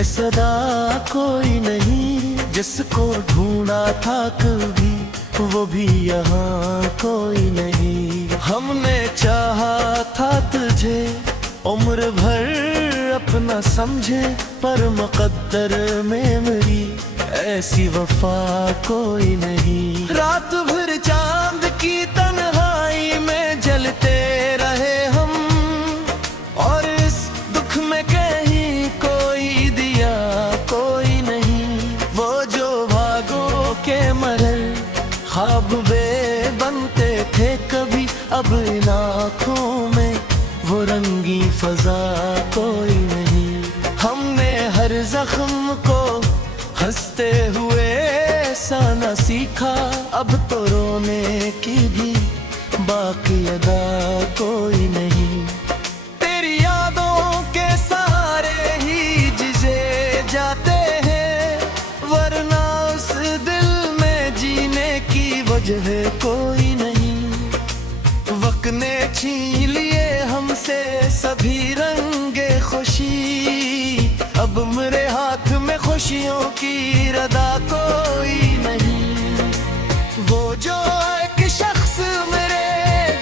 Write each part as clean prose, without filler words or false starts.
मैं सदा कोई नहीं, जिसको ढूंढा था कभी वो भी यहाँ कोई नहीं। हमने चाहा था तुझे उम्र भर अपना समझे, पर मुकद्दर में मेरी ऐसी वफा कोई नहीं। रात भर चांद की तन्हाई में जलते रहे हम, और इस दुख में कहीं कोई दिया कोई नहीं। वो जो भागों के मरल ख्वाब बे बनते थे कभी, अब इन आँखों में वो रंगी फजा कोई नहीं। हमने हर जख्म को हंसते हुए ऐसा न सीखा, अब तो रोने की भी बाकी अदा कोई नहीं। तेरी यादों के सहारे ही जिसे जाते हैं, वरना उस दिल में जीने की वजह कोई नहीं। वक्त ने छीन लिए हमसे सभी रंगे खुशी, अब मेरे हाथ में खुशियों की रदा कोई नहीं। वो जो एक शख्स मेरे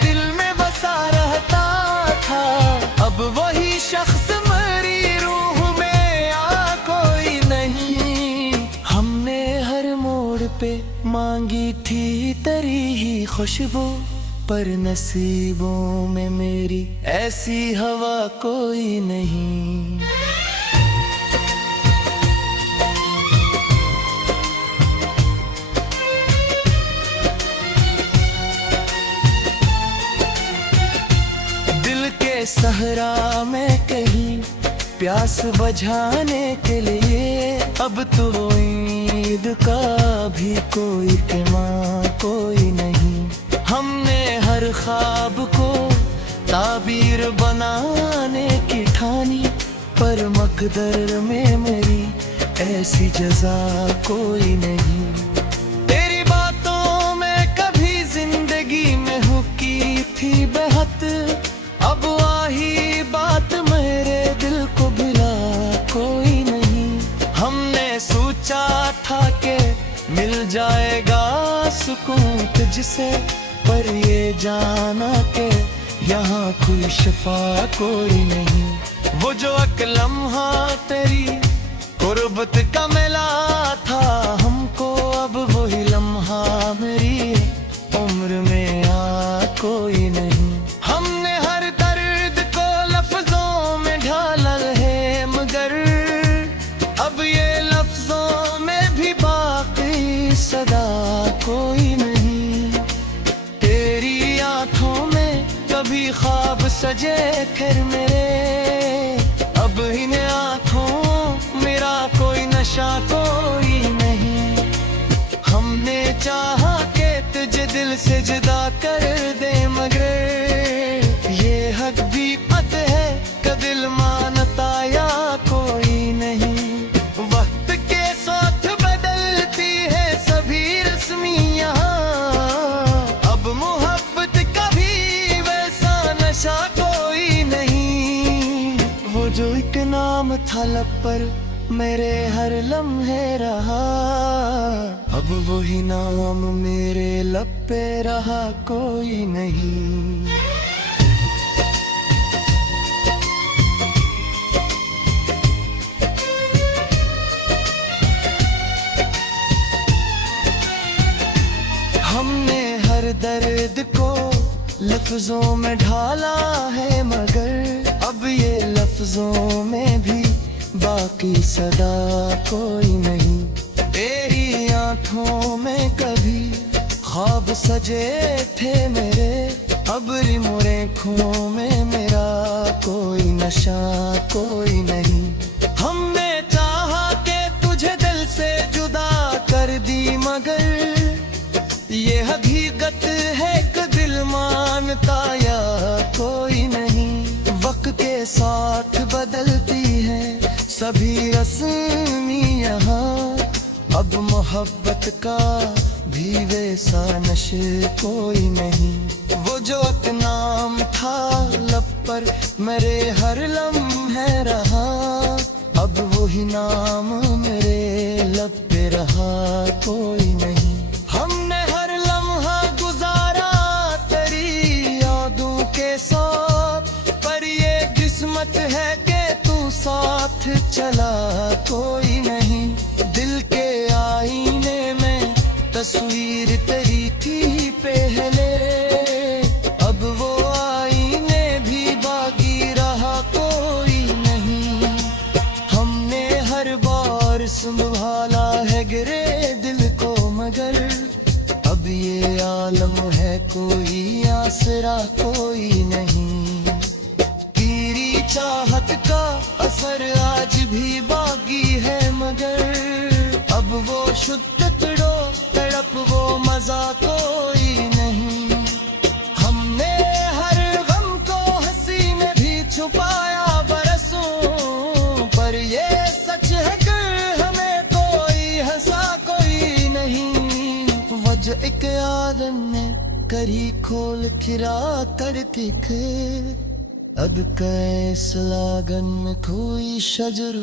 दिल में बसा रहता था, अब वही शख्स मेरी रूह में आ कोई नहीं। हमने हर मोड़ पे मांगी थी तेरी ही खुशबू, पर नसीबों में मेरी ऐसी हवा कोई नहीं। दिल के सहरा में कहीं प्यास बुझाने के लिए, अब तो ईद का भी कोई इत्मीनान कोई नहीं। हमने हर ख्वाब को ताबीर बनाने की ठानी, पर मकदर में मेरी ऐसी जजा कोई नहीं। तेरी बातों में कभी जिंदगी में हुकी थी बेहद, अब वही बात मेरे दिल को भिला कोई नहीं। हमने सोचा था कि मिल जाएगा सुकून तुझसे, पर ये जाना के यहाँ कोई शफा कोई नहीं। वो जो एक लम्हा तेरी कुर्बत का मिला था हमको, अब वही लम्हा मेरी उम्र में आ कोई नहीं। हमने हर दर्द को लफ्जों में ढाला है, मगर अब ये लफ्जों में भी बाकी सदा कोई नहीं। कभी ख्वाब सजे फिर मेरे, अब इन आँखों मेरा कोई नशा कोई नहीं। हमने चाहा कि तुझे दिल से जुदा कर दे, मगर ये हक भी पत है कि दिल मानता या कोई नहीं। वक्त के साथ बदलती है सभी रस्मियाँ, अब मोहब्बत नशा कोई नहीं। वो जो एक नाम था लब पर मेरे हर लम्हे रहा, अब वही नाम मेरे लब पे रहा कोई नहीं। हमने हर दर्द को लफ्जों में ढाला है, मगर अब ये लफ्जों में भी बाकी सदा कोई नहीं। तेरी आँखों में कभी ख्वाब सजे थे मेरे, अब रिमोरे आँखों में मेरा कोई नशा कोई नहीं। हमने चाहा कि तुझे दिल से जुदा कर दी, मगर ये हकीकत है कि दिल मानता या कोई नहीं। वक्त के साथ बदलती है सभी रस्मी यहाँ, अब मोहब्बत का भी वैसा नशे कोई नहीं। वो जो एक नाम था लब पर मेरे हर लम्हे रहा, अब वही नाम कोई नहीं। हमने हर लम्हा गुजारा तेरी यादों के साथ, पर ये किस्मत है कि तू साथ चला कोई नहीं। दिल के आईने में तस्वीर तेरी थी पहले, अब वो आईने भी बाकी रहा कोई नहीं। हमने हर बार संभाला है गिरे दिल को, मगर अब ये आलम है कोई आसरा कोई नहीं। तेरी चाहत का असर आज भी बाकी है, मगर अब वो शुद्ध तड़प वो मजा कोई नहीं। हमने हर गम को हंसी में भी छुपाया बरसों, पर ये सच है कि हमें कोई हंसा कोई नहीं। वजह एक आदम ने करी खोल खिरा कर दिख, अब कैस लागन में कोई शजर।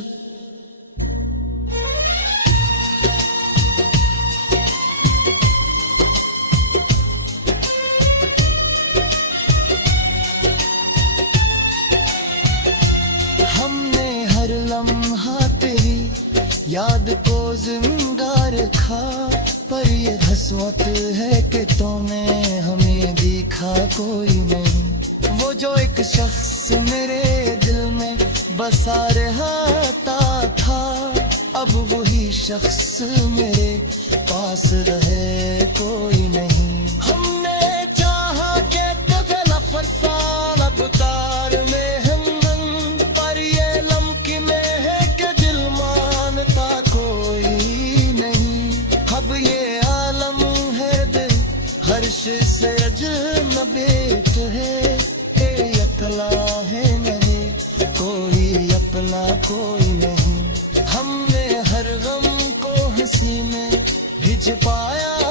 हमने हर लम्हा तेरी याद को जिंदा रखा, पर ये हसरत है कि तूने हमें देखा कोई नहीं। वो जो एक शख्स मेरे दिल में बसा रहता था, अब वही शख्स मेरे पास रहे कोई नहीं। हमने चाहा कि तुझे फरसान अब तार में हमदम, पर ये लम्की में है कि दिल मानता कोई नहीं। अब ये आलम है दिल हर्ष से अजनबेट है, अकला है नहीं कोई अपना कोई नहीं। हमने हर गम को हंसी में भी छुपाया